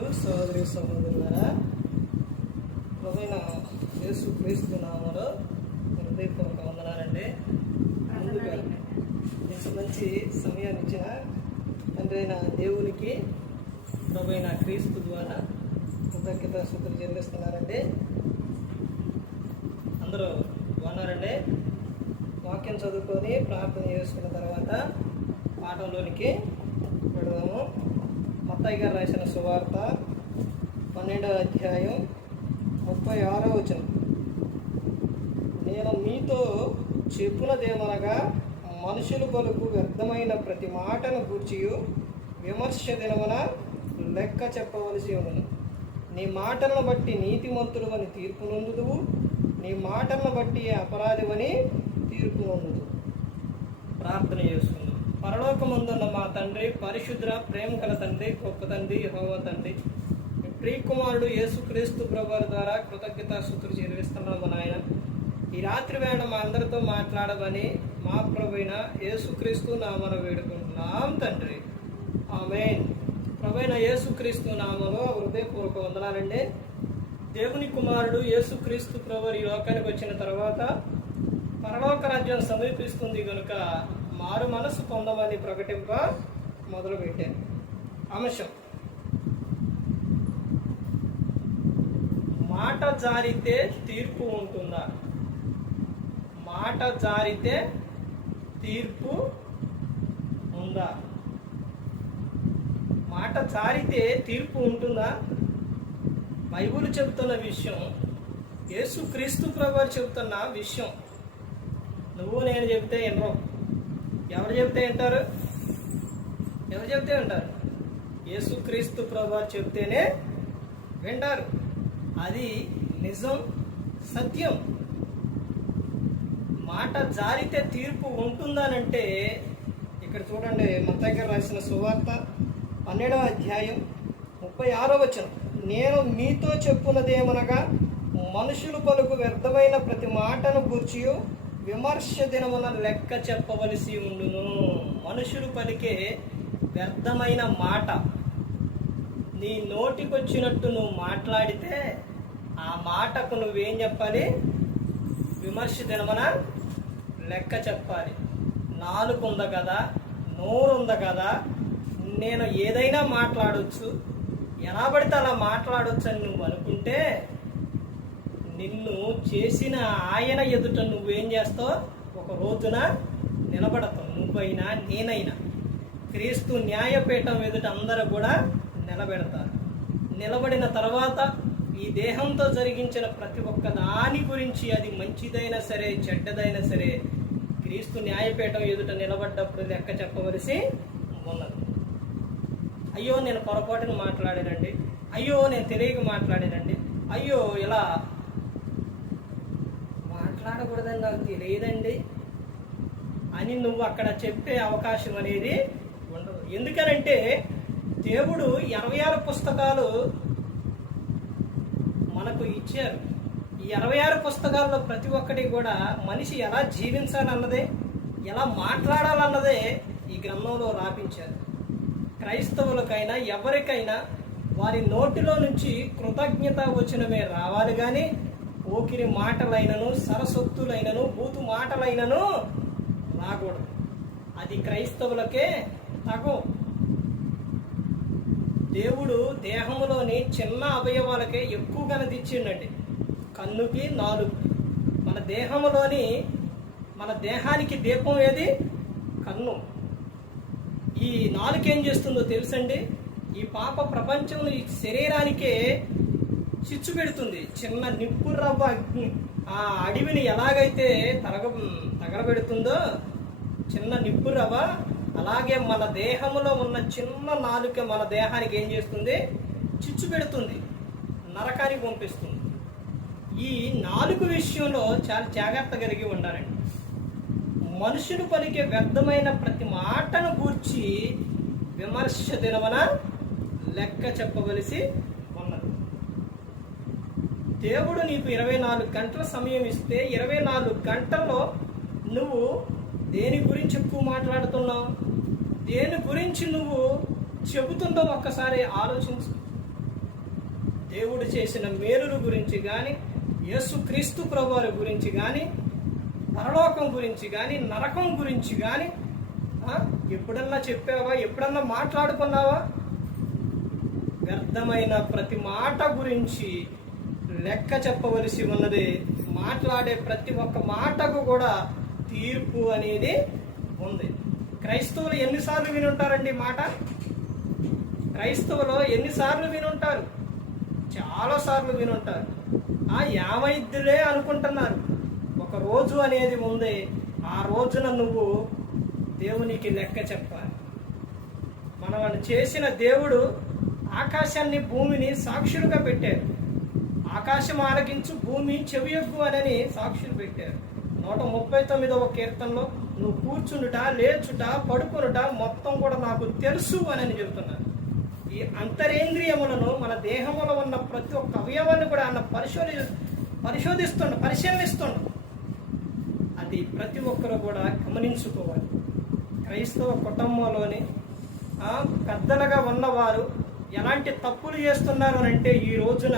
సోదరి సహోదరులారా, ప్రభువైన యేసు క్రీస్తు నామములో హృదయపూర్వక వందనాలండి. ముందుగా ఇంత మంచి సమయాన్ని ఇచ్చిన తండ్రి అయిన దేవునికి ప్రభువైన క్రీస్తు ద్వారా కృతజ్ఞతాస్తుతులు చెల్లిస్తున్నారండి. అందరూ బాగున్నారండి. వాక్యం చదువుకొని ప్రార్థన చేసుకున్న తర్వాత పాఠంలోనికి పెడదాము. మత్తయి గారు రాసిన సువార్త 12వ అధ్యాయం 36వ వచనం. నేను మీతో చెప్పునదేమనగా, మనుషులు పలుకు వ్యర్థమైన ప్రతి మాటను గూర్చియు విమర్శ దినమున లెక్క చెప్పవలసి ఉండును. నీ మాటలను బట్టి నీతిమంతుడు అని తీర్పు నొందుదువు, నీ మాటలను బట్టి అపరాధివని తీర్పు నొందుదు. ప్రార్థన చేసుకుందాం. పరలోకమందున్న మా తండ్రి, పరిశుద్ర ప్రేమ గల తండ్రి, గొప్ప తండ్రి, యెహోవా తండ్రి, మీ ప్రియకుమారుడు యేసుక్రీస్తు ప్రభువారి ద్వారా కృతజ్ఞతాస్తుతులు చెల్లిస్తున్నాము నాయన. ఈ రాత్రి వేళ మా అందరితో మాట్లాడమని మా ప్రభువైన యేసుక్రీస్తు నామమున వేడుకుంటున్నాం తండ్రి. ఆమేన్. ప్రభువైన యేసుక్రీస్తు నామములో హృదయపూర్వక వందనాలండి. దేవుని కుమారుడు యేసుక్రీస్తు ప్రభువు ఈ లోకానికి వచ్చిన తర్వాత పరలోక రాజ్యం సమీపిస్తుంది కనుక మారు మనసు పొందమని ప్రకటింప మొదలుపెట్టాను. అంశం: మాట జారితే తీర్పు ఉంటుందా? మాట జారితే తీర్పు ఉందా? మాట జారితే తీర్పు ఉంటుందా? బైబిల్ చెబుతున్న విషయం, యేసుక్రీస్తు ప్రభువు చెబుతున్న విషయం. నువ్వు నేను చెబితే వినరు. ఎవరు చెప్తే వింటారు? ఎవరు చెప్తే వింటారు? యేసుక్రీస్తు ప్రభువు చెప్తేనే వింటారు. అది నిజం, సత్యం. మాట జారితే తీర్పు ఉంటుందనంటే ఇక్కడ చూడండి, మత్తయి గారు రాసిన సువార్త 12వ అధ్యాయం 36వ వచనం. నేను మీతో చెప్పున్నదేమనగా, మనుషులు పలుకు వ్యర్థమైన ప్రతి మాటను గూర్చియు విమర్శ దినమున లెక్క చెప్పవలసి ఉండును. మనుషులు పలికే వ్యర్థమైన మాట, నీ నోటికొచ్చినట్టు నువ్వు మాట్లాడితే ఆ మాటకు నువ్వేం చెప్పాలి? విమర్శ దినమున లెక్క చెప్పాలి. నాలుగు ఉంది కదా, నోరు ఉంది కదా, నేను ఏదైనా మాట్లాడవచ్చు, ఎలా పడితే అలా మాట్లాడవచ్చు అని నువ్వు అనుకుంటే నిన్ను చేసిన ఆయన ఎదుట నువ్వేం చేస్తావు? ఒక రోజున నిలబడతావు. నువ్వైనా నేనైనా క్రీస్తు న్యాయపీఠం ఎదుట అందరూ కూడా నిలబెడతారు. నిలబడిన తర్వాత ఈ దేహంతో జరిగించిన ప్రతి ఒక్క దాని గురించి, అది మంచిదైనా సరే చెడ్డదైనా సరే, క్రీస్తు న్యాయపీఠం ఎదుట నిలబడ్డప్పుడు లెక్క చెప్పవలసి ఉన్నది. అయ్యో నేను పొరపాటును మాట్లాడానండి, అయ్యో నేను తెలియక మాట్లాడానండి, అయ్యో ఇలా మాట్లాడకూడదని నాకు తెలియదండి అని నువ్వు అక్కడ చెప్పే అవకాశం అనేది ఉండదు. ఎందుకనంటే దేవుడు 26 పుస్తకాలు మనకు ఇచ్చారు. ఈ 26 పుస్తకాల్లో ప్రతి ఒక్కటి కూడా మనిషి ఎలా జీవించాలన్నదే, ఎలా మాట్లాడాలన్నదే ఈ గ్రంథంలో రాపించారు. క్రైస్తవులకైనా ఎవరికైనా వారి నోటిలో నుంచి కృతజ్ఞత వచనమే రావాలి కానీ ఓకిరి మాటలైనను, సరసొత్తులైనను, బూతు మాటలైనను రాకూడదు. అది క్రైస్తవులకే తగవు. దేవుడు దేహంలోని చిన్న అవయవాలకే ఎక్కువ గణించిండండి. కన్నుకి, నాలుగు. మన దేహంలోని, మన దేహానికి దీపం ఏది? కన్ను. ఈ నాలుగు ఏం చేస్తుందో తెలుసండి? ఈ పాప ప్రపంచంలో ఈ శరీరానికే చిచ్చు పెడుతుంది. చిన్న నిప్పు రవ్వ ఆ అడవిని ఎలాగైతే తగలబెడుతుందో చిన్న నిప్పు రవ్వ, అలాగే మన దేహంలో ఉన్న చిన్న నాలుక మన దేహానికి ఏం చేస్తుంది? చిచ్చు పెడుతుంది, నరకానికి పంపిస్తుంది. ఈ నాలుగు విషయంలో చాలా జాగ్రత్త కలిగి ఉండాలండి. మనుషులు పలికే వ్యర్థమైన ప్రతి మాటను గూర్చి విమర్శ దినమున లెక్క చెప్పవలసి ఉన్నది. దేవుడు నీకు 24 గంటల సమయం ఇస్తే 24 గంటల్లో నువ్వు దేని గురించి ఎక్కువ మాట్లాడుతున్నావు, దేని గురించి నువ్వు చెబుతుండో ఒక్కసారి ఆలోచించు. చేసిన మేలుల గురించి కానీ, యేసుక్రీస్తు ప్రభువారి గురించి కానీ, పరలోకం గురించి కానీ, నరకం గురించి కానీ ఎప్పుడన్నా చెప్పావా? ఎప్పుడన్నా మాట్లాడుకున్నావా? వ్యర్థమైన ప్రతి మాట గురించి లెక్క చెప్పవలసి ఉన్నది. మాట్లాడే ప్రతి ఒక్క మాటకు కూడా తీర్పు అనేది ఉంది. క్రైస్తవులు ఎన్నిసార్లు వినుంటారండి మాట? క్రైస్తవులు ఎన్నిసార్లు వినుంటారు? చాలా సార్లు వినుంటారు. యామైద్దులే అనుకుంటున్నారు. ఒక రోజు అనేది ఉంది. ఆ రోజున నువ్వు దేవునికి లెక్క చెప్పాలి. మనల్ని చేసిన దేవుడు ఆకాశాన్ని, భూమిని సాక్షులుగా పెట్టారు. ఆకాశం ఆలకించు, భూమి చెవియొగ్గు అని సాక్షులు పెట్టారు. 139వ కీర్తనలో నువ్వు కూర్చుండుట, లేచుట, పడుకునుట మొత్తం కూడా నాకు తెలుసు అని చెబుతున్నారు. ఈ అంతరేంద్రియములను, మన దేహంలో ఉన్న ప్రతి ఒక్క అవయవాన్ని కూడా ఆయన పరిశీలనిస్తుండ. అది ప్రతి ఒక్కరు కూడా గమనించుకోవాలి. క్రైస్తవ కుటుంబంలోని పెద్దలుగా ఉన్నవారు ఎలాంటి తప్పులు చేస్తున్నారు అంటే, ఈ రోజున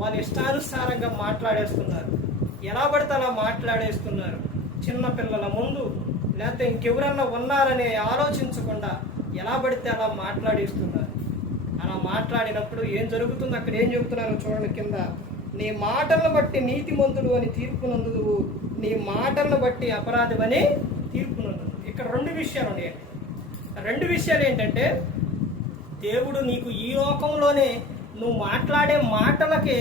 వాళ్ళ ఇష్టానుసారంగా మాట్లాడేస్తున్నారు. ఎలా పడితే అలా మాట్లాడేస్తున్నారు. చిన్న పిల్లల ముందు, లేకపోతే ఇంకెవరన్నా ఉన్నారని ఆలోచించకుండా ఎలా పడితే అలా మాట్లాడేస్తున్నారు. అలా మాట్లాడినప్పుడు ఏం జరుగుతుంది? అక్కడ ఏం చెబుతున్నారో చూడండి కింద. నీ మాటలను బట్టి నీతిమంతుడు అని తీర్పునందుకు, నీ మాటలను బట్టి అపరాధమని తీర్పునందుకు. ఇక్కడ రెండు విషయాలు ఉన్నాయి. రెండు విషయాలు ఏంటంటే, దేవుడు నీకు ఈ లోకంలోనే నువ్వు మాట్లాడే మాటలకే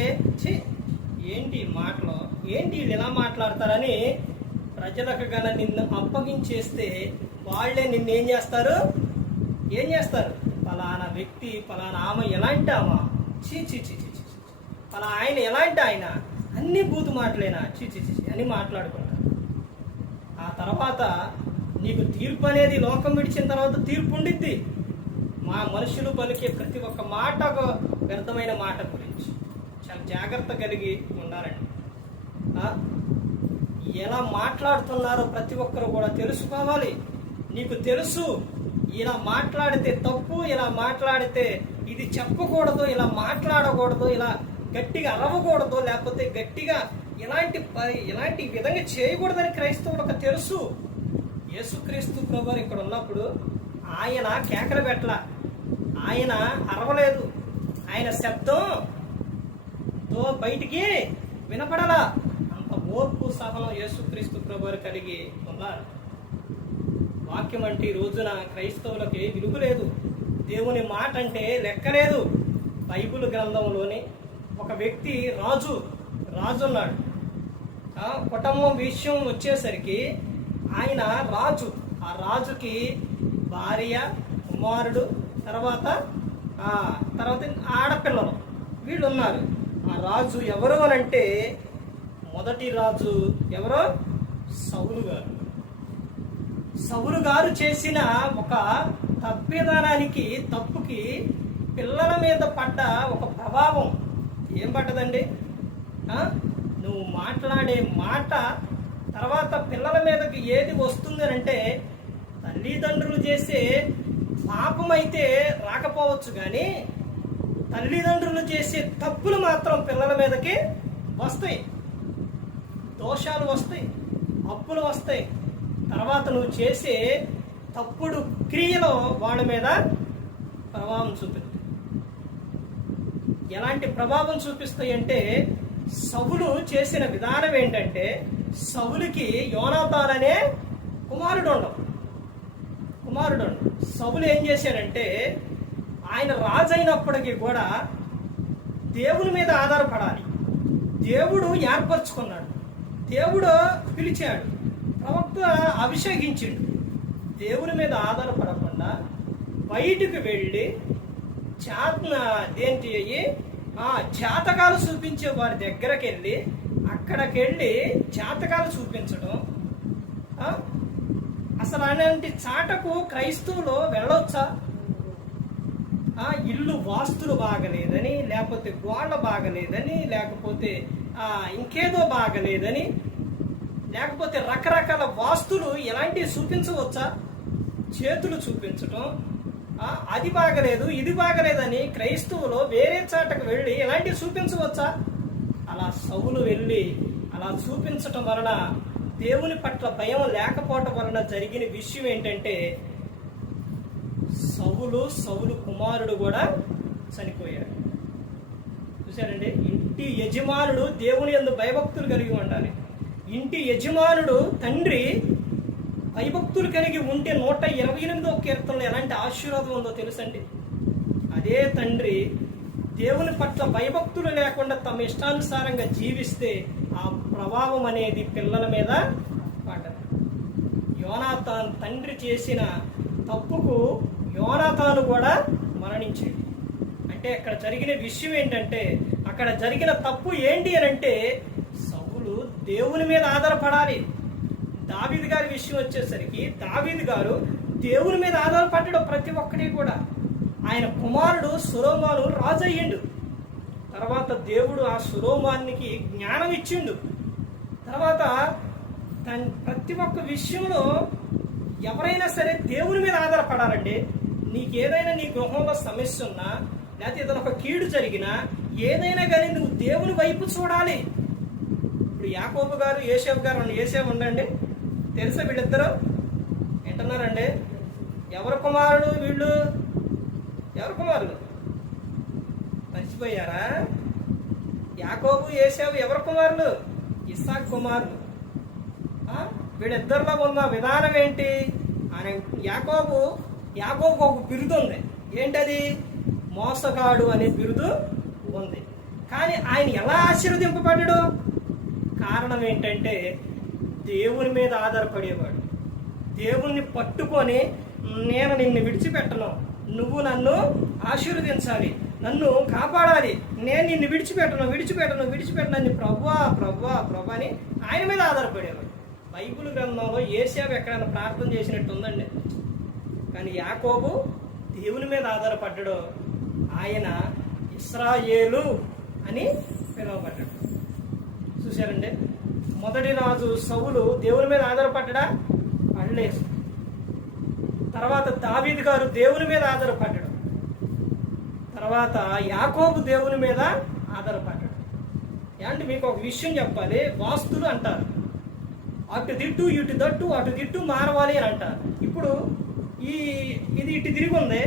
ఏంటి మాటలు, ఏంటి వీళ్ళు ఎలా మాట్లాడతారని ప్రజలకు గన నిన్ను అప్పగించేస్తే వాళ్ళే నిన్ను ఏం చేస్తారు? పలానా వ్యక్తి, పలానా ఆమె ఎలాంటి ఆమె, పలా ఆయన ఎలాంటి ఆయన, అన్ని బూతు మాటలేనా, అని మాట్లాడుకుంటారు. ఆ తర్వాత నీకు తీర్పు అనేది లోకం విడిచిన తర్వాత తీర్పు ఉండిద్ది. మా మనుషులు పలికే ప్రతి ఒక్క మాట వ్యర్థమైన మాట గురించి చాలా జాగ్రత్త కలిగి ఉండాలండి. ఎలా మాట్లాడుతున్నారో ప్రతి ఒక్కరు కూడా తెలుసుకోవాలి. నీకు తెలుసు ఇలా మాట్లాడితే తప్పు, ఇలా మాట్లాడితే ఇది చెప్పకూడదు, ఇలా మాట్లాడకూడదు, ఇలా గట్టిగా అరవకూడదు, లేకపోతే గట్టిగా ఇలాంటి విధంగా చేయకూడదని క్రైస్తవులకు తెలుసు. యేసుక్రీస్తు ప్రభువారు ఇక్కడ ఉన్నప్పుడు ఆయన కేకలు పెట్టల, ఆయన అరవలేదు, ఆయన శబ్దంతో బయటికి వినపడలా. అంత ఓర్పు సహనం యేసుక్రీస్తు ప్రభువారు కలిగి ఉన్నారు. వాక్యం అంటే ఈ రోజున క్రైస్తవులకి విలువ లేదు. దేవుని మాట అంటే లెక్కలేదు. బైబిల్ గ్రంథంలోని ఒక వ్యక్తి రాజు ఉన్నాడు. కుటుంబం విషయం వచ్చేసరికి ఆయన రాజు. ఆ రాజుకి భార్య, కుమారుడు, తర్వాత ఆడపిల్లలు వీళ్ళు ఉన్నారు. ఆ రాజు ఎవరు అనంటే, మొదటి రాజు ఎవరో సౌలు గారు చేసిన ఒక తప్పుకి పిల్లల మీద పడ్డ ఒక ప్రభావం ఏం పడ్డదండి? నువ్వు మాట్లాడే మాట తర్వాత పిల్లల మీదకి ఏది వస్తుంది అంటే, తల్లిదండ్రులు చేసే పాపం అయితే రాకపోవచ్చు, కానీ తల్లిదండ్రులు చేసే తప్పులు మాత్రం పిల్లల మీదకి వస్తాయి. దోషాలు వస్తాయి, అప్పులు వస్తాయి. తర్వాత నువ్వు చేసే తప్పుడు క్రియలు వాళ్ళ మీద ప్రభావం చూపిస్తాయి. ఎలాంటి ప్రభావం చూపిస్తాయి అంటే, సౌలు చేసిన విధానం ఏంటంటే, సౌలుకి యోనాతాన్ అనే కుమారుడు సౌలు ఏం చేశాడంటే, ఆయన రాజు అయినప్పటికీ కూడా దేవుని మీద ఆధారపడాలి. దేవుడు ఏర్పరచుకున్నాడు, దేవుడు పిలిచాడు, ప్రవక్త అభిషేకించాడు. దేవుని మీద ఆధారపడకుండా బయటికి వెళ్ళి జాతకాలు చూపించే వారి దగ్గరికి వెళ్ళి అక్కడికి వెళ్ళి జాతకాలు చూపించడం. అసలు అలాంటి చాటకు క్రైస్తవులు వెళ్ళొచ్చా? ఇల్లు వాస్తులు బాగలేదని, లేకపోతే గోళ్ళ బాగలేదని, లేకపోతే ఇంకేదో బాగలేదని, లేకపోతే రకరకాల వాస్తులు ఎలాంటివి చూపించవచ్చా? చేతులు చూపించటం, అది బాగలేదు ఇది బాగలేదని క్రైస్తవులు వేరే చాటకు వెళ్ళి ఇలాంటివి చూపించవచ్చా? అలా సౌలు వెళ్ళి అలా చూపించటం వలన దేవుని పట్ల భయం లేకపోవటం వలన జరిగిన విషయం ఏంటంటే సౌలు కుమారుడు కూడా చనిపోయాడు. చూశారండి, ఇంటి యజమానుడు దేవుని యందు భయభక్తులు కలిగి ఉండాలి. ఇంటి యజమానుడు తండ్రి భయభక్తులు కలిగి ఉంటే 128వ కీర్తనలో ఎలాంటి ఆశీర్వాదం ఉందో తెలుసండి. అదే తండ్రి దేవుని పట్ల భయభక్తులు లేకుండా తమ ఇష్టానుసారంగా జీవిస్తే ఆ ప్రభావం అనేది పిల్లల మీద పడ్డది. యోనాతాను తండ్రి చేసిన తప్పుకు యోనాతాను కూడా మరణించాడు. అంటే అక్కడ జరిగిన విషయం ఏంటంటే, అక్కడ జరిగిన తప్పు ఏంటి అని అంటే సౌలు దేవుని మీద ఆధారపడాలి. దావీదు గారి విషయం వచ్చేసరికి దావీదు గారు దేవుని మీద ఆధారపడ్డాడు. ప్రతి ఒక్కటి కూడా ఆయన కుమారుడు సొలొమోను రాజు అయ్యిండు. తర్వాత దేవుడు ఆ సొలొమోనుకి జ్ఞానం ఇచ్చిండు. తర్వాత ప్రతి ఒక్క విషయంలో ఎవరైనా సరే దేవుని మీద ఆధారపడాలండి. నీకేదైనా నీ గృహంలో సమస్య ఉన్నా, లేకపోతే ఏదైనా ఒక కీడు జరిగినా, ఏదైనా కానీ నువ్వు దేవుని వైపు చూడాలి. ఇప్పుడు యాకోబు గారు యోసేపు గారు యోసేపు ఉండండి, తెలుసా వీళ్ళిద్దరు వింటున్నారండి? ఎవరు కుమారుడు వీళ్ళు? ఎవరు కుమారుడు మర్చిపోయారా? యాకోబు యోసేపు ఎవరు కుమారులు? ఇస్సాకు కుమారులు. వీళ్ళిద్దరిలో ఉన్న విధానం ఏంటి? ఆయన యాకోబు ఒక బిరుదు ఉంది. ఏంటది? మోసగాడు అనే బిరుదు ఉంది. కానీ ఆయన ఎలా ఆశీర్వదింపబడ్డాడు? కారణం ఏంటంటే దేవుని మీద ఆధారపడేవాడు. దేవుణ్ణి పట్టుకొని నేను నిన్ను విడిచిపెట్టను, నువ్వు నన్ను ఆశీర్వదించాలి, నన్ను కాపాడాలి, నేను నిన్ను విడిచిపెట్టను ప్రభు అని ఆయన మీద ఆధారపడేవాడు. బైబిల్ గ్రంథంలో యేసేపు ఎక్కడైనా ప్రార్థన చేసినట్టు ఉందండి. కానీ యాకోబు దేవుని మీద ఆధారపడ్డాడు. ఆయన ఇశ్రాయేలు అని పిలువబడ్డాడు. చూశారండి, మొదటి రాజు సౌలు దేవుని మీద ఆధారపడ్డా? పడలేదు. తర్వాత దావీదు గారు దేవుని మీద ఆధారపడ్డాడు. తర్వాత యాకోబు దేవుని మీద ఆధారపడ్డాడు. అంటే మీకు ఒక విషయం చెప్పాలి, వాస్తులు అంటారు అటు దిట్టు ఇటు దట్టు అటు దిట్టు మారవాలి అని అంటారు. ఇప్పుడు ఇది ఇటు తిరిగి ఉంది,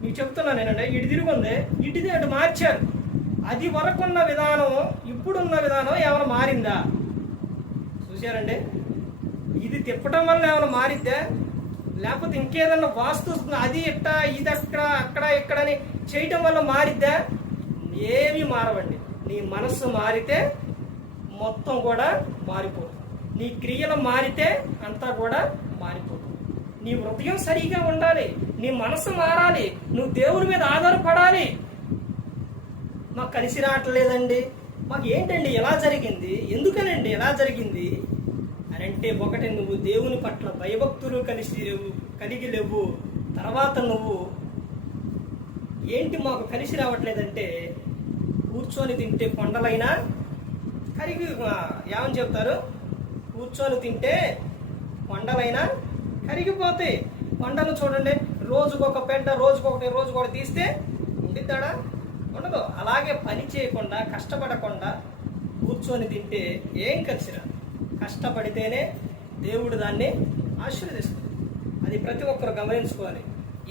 మీకు చెప్తున్నాను నేనండి, ఇటు తిరిగి ఉంది, ఇటుది అటు మార్చారు. అది వరకున్న విధానం ఇప్పుడున్న విధానం ఏమైనా మారిందా? చూశారండి, ఇది తిప్పటం వల్ల ఏమైనా మారిద్దా? లేకపోతే ఇంకేదన్నా వాస్తు అది ఇట్ట ఇది అక్కడ ఇక్కడని చేయటం వల్ల మారిద్దా? ఏమీ మారవండి. నీ మనస్సు మారితే మొత్తం కూడా మారిపోతుంది. నీ క్రియలు మారితే అంతా కూడా మారిపోతుంది. నీ హృదయం సరిగా ఉండాలి, నీ మనస్సు మారాలి, నువ్వు దేవుని మీద ఆధారపడాలి. మాకు కలిసి రావట్లేదండి, మాకు ఏంటండి ఎలా జరిగింది, ఎందుకనండి ఎలా జరిగింది అని అంటే, ఒకటి నువ్వు దేవుని పట్ల భయభక్తులు కలిగి లేవు. తర్వాత నువ్వు ఏంటి మాకు కలిసి రావట్లేదంటే, కూర్చొని తింటే కొండలైనా కరిగి ఏమని చెప్తారు? కూర్చొని తింటే కొండలైనా కరిగిపోతాయి. కొండలు చూడండి, రోజుకొక పెంట రోజుకొకటి తీస్తే ఉండిద్దాడా? ఉండదు. అలాగే పని చేయకుండా కష్టపడకుండా కూర్చొని తింటే ఏం కలిసి రాదు. కష్టపడితేనే దేవుడు దాన్ని ఆశీర్వదిస్తుంది. అది ప్రతి ఒక్కరు గమనించుకోవాలి.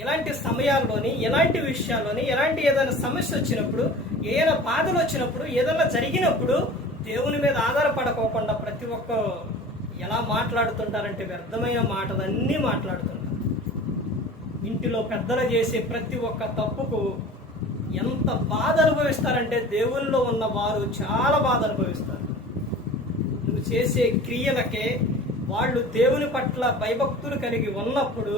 ఇలాంటి సమయాల్లోని, ఇలాంటి విషయాల్లోని, ఎలాంటి ఏదైనా సమస్య వచ్చినప్పుడు, ఏదైనా బాధలు వచ్చినప్పుడు, ఏదైనా జరిగినప్పుడు దేవుని మీద ఆధారపడకోకుండా ప్రతి ఒక్కరు ఎలా మాట్లాడుతుంటారంటే వ్యర్థమైన మాటలన్నీ మాట్లాడుతుంటారు. ఇంటిలో పెద్దలు చేసే ప్రతి ఒక్క తప్పుకు ఎంత బాధ అనుభవిస్తారంటే దేవుల్లో ఉన్న వారు చాలా బాధ అనుభవిస్తారు. నువ్వు చేసే క్రియలకే, వాళ్ళు దేవుని పట్ల భయభక్తులు కలిగి ఉన్నప్పుడు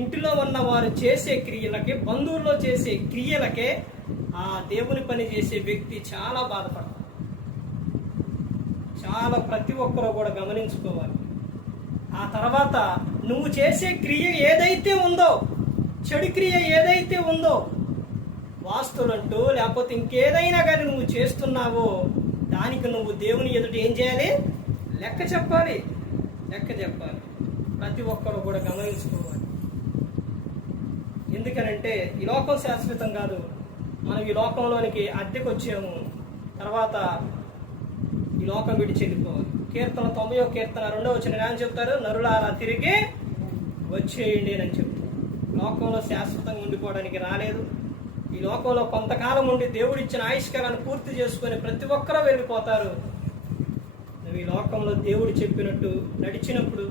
ఇంటిలో ఉన్న వారు చేసే క్రియలకే, బంధువుల్లో చేసే క్రియలకే ఆ దేవుని పని చేసే వ్యక్తి చాలా బాధపడతాడు. చాలా ప్రతి ఒక్కరూ కూడా గమనించుకోవాలి. ఆ తర్వాత నువ్వు చేసే క్రియ ఏదైతే ఉందో, చెడు క్రియ ఏదైతే ఉందో, వాస్తులంటూ లేకపోతే ఇంకేదైనా కానీ నువ్వు చేస్తున్నావో దానికి నువ్వు దేవుని ఎదుట ఏం చేయాలి? లెక్క చెప్పాలి. ప్రతి ఒక్కరు కూడా గమనించుకోవాలి. ఎందుకనంటే ఈ లోకం శాశ్వతం కాదు. మనం ఈ లోకంలోనికి అద్దెకు వచ్చాము, తర్వాత ఈ లోకం విడిచి వెళ్ళిపోవాలి. కీర్తన 90వ కీర్తన 2వ వచనం ఏమని చెప్తారు? నరులారా తిరిగి వచ్చేయండి అని చెప్తారు. లోకంలో శాశ్వతంగా ఉండిపోవడానికి రాలేదు. ఈ లోకంలో కొంతకాలం ఉండి దేవుడిచ్చిన ఆయుష్కాలాన్ని పూర్తి చేసుకొని ప్రతి ఒక్కరూ వెళ్ళిపోతారు. నువ్వు ఈ లోకంలో దేవుడు చెప్పినట్టు నడిచినప్పుడు,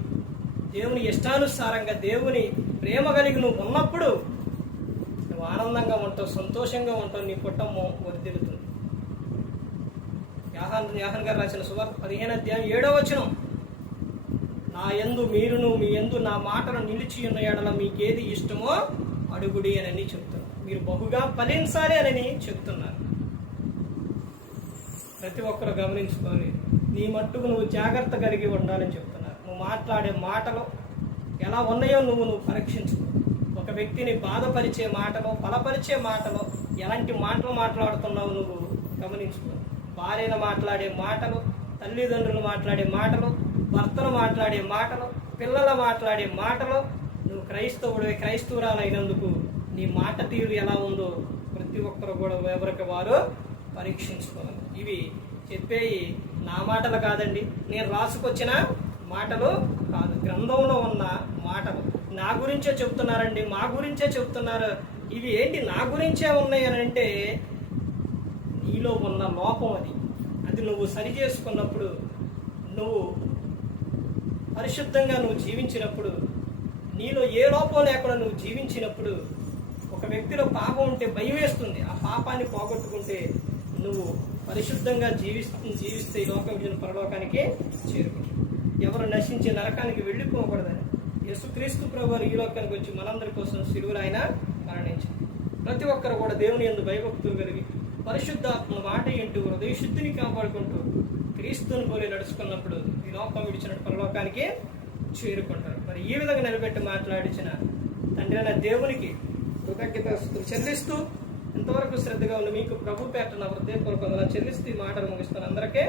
దేవుని ఇష్టానుసారంగా దేవుని ప్రేమ కలిగి నువ్వు ఉన్నప్పుడు నువ్వు ఆనందంగా ఉంటావు, సంతోషంగా ఉంటావు, నీ కుటుంబం వర్ధిల్లుతుంది. యోహాను గారు రాసిన సువార్త 15వ అధ్యాయం 7వ వచనం, నా యందు మీరును మీ యందు నా మాటలు నిలిచి ఉన్న ఎడల మీకేది ఇష్టమో అడుగుడి అని చెప్తున్నారు. మీరు బహుగా ఫలించాలి అని చెప్తున్నారు. ప్రతి ఒక్కరు గమనించుకోవాలి. నీ మట్టుకు నువ్వు జాగ్రత్త కలిగి ఉండాలని చెప్తున్నారు. నువ్వు మాట్లాడే మాటలు ఎలా ఉన్నాయో నువ్వు పరీక్షించుకో. ఒక వ్యక్తిని బాధపరిచే మాటలు, బలపరిచే మాటలు, ఎలాంటి మాటలు మాట్లాడుతున్నావు నువ్వు గమనించుకో. భార్యను మాట్లాడే మాటలు, తల్లిదండ్రులు మాట్లాడే మాటలు, భర్తలు మాట్లాడే మాటలు, పిల్లలు మాట్లాడే మాటలు, నువ్వు క్రైస్తవురాలైనందుకు నీ మాట తీరు ఎలా ఉందో ప్రతి ఒక్కరు కూడా ఎవరికి వారు పరీక్షించుకోవాలి. ఇవి చెప్పేవి నా మాటలు కాదండి, నేను రాసుకొచ్చిన మాటలు కాదు, గ్రంథంలో ఉన్న మాటలు. నా గురించే చెప్తున్నారండి, మా గురించే చెప్తున్నారు. ఇవి ఏంటి నా గురించే ఉన్నాయి అని అంటే నీలో ఉన్న లోపం అది నువ్వు సరి చేసుకున్నప్పుడు, నువ్వు పరిశుద్ధంగా నువ్వు జీవించినప్పుడు, నీలో ఏ లోపం లేకుండా నువ్వు జీవించినప్పుడు, ఒక వ్యక్తిలో పాపం ఉంటే భయం వేస్తుంది. ఆ పాపాన్ని పోగొట్టుకుంటే నువ్వు పరిశుద్ధంగా జీవిస్తే ఈ లోకం విజయం పరలోకానికి చేరుకుంటావు. ఎవరు నశించే నరకానికి వెళ్ళిపోకూడదని యేసుక్రీస్తు ప్రభువారు ఈ లోకానికి వచ్చి మనందరి కోసం శిలువలో ఆయన మరణించారు. ప్రతి ఒక్కరు కూడా దేవుని యందు భయభక్తులు కలిగి పరిశుద్ధాత్మ మాట ఇంటూ హృదయ శుద్ధిని కాపాడుకుంటూ క్రీస్తుని పోలి నడుచుకున్నప్పుడు ఈ లోకం విడిచినట్టు పరలోకానికి చేరుకుంటారు. మరి ఈ విధంగా నిలబెట్టి మాట్లాడించిన తండ్రి అయిన దేవునికి కృతజ్ఞతలు చెల్లిస్తూ, ఇంతవరకు శ్రద్ధగా ఉన్న మీకు ప్రభు పేట నా హృదయపూర్వకంగా చెల్లిస్తూ ఈ మాటలు ముగిస్తాను. అందరికీ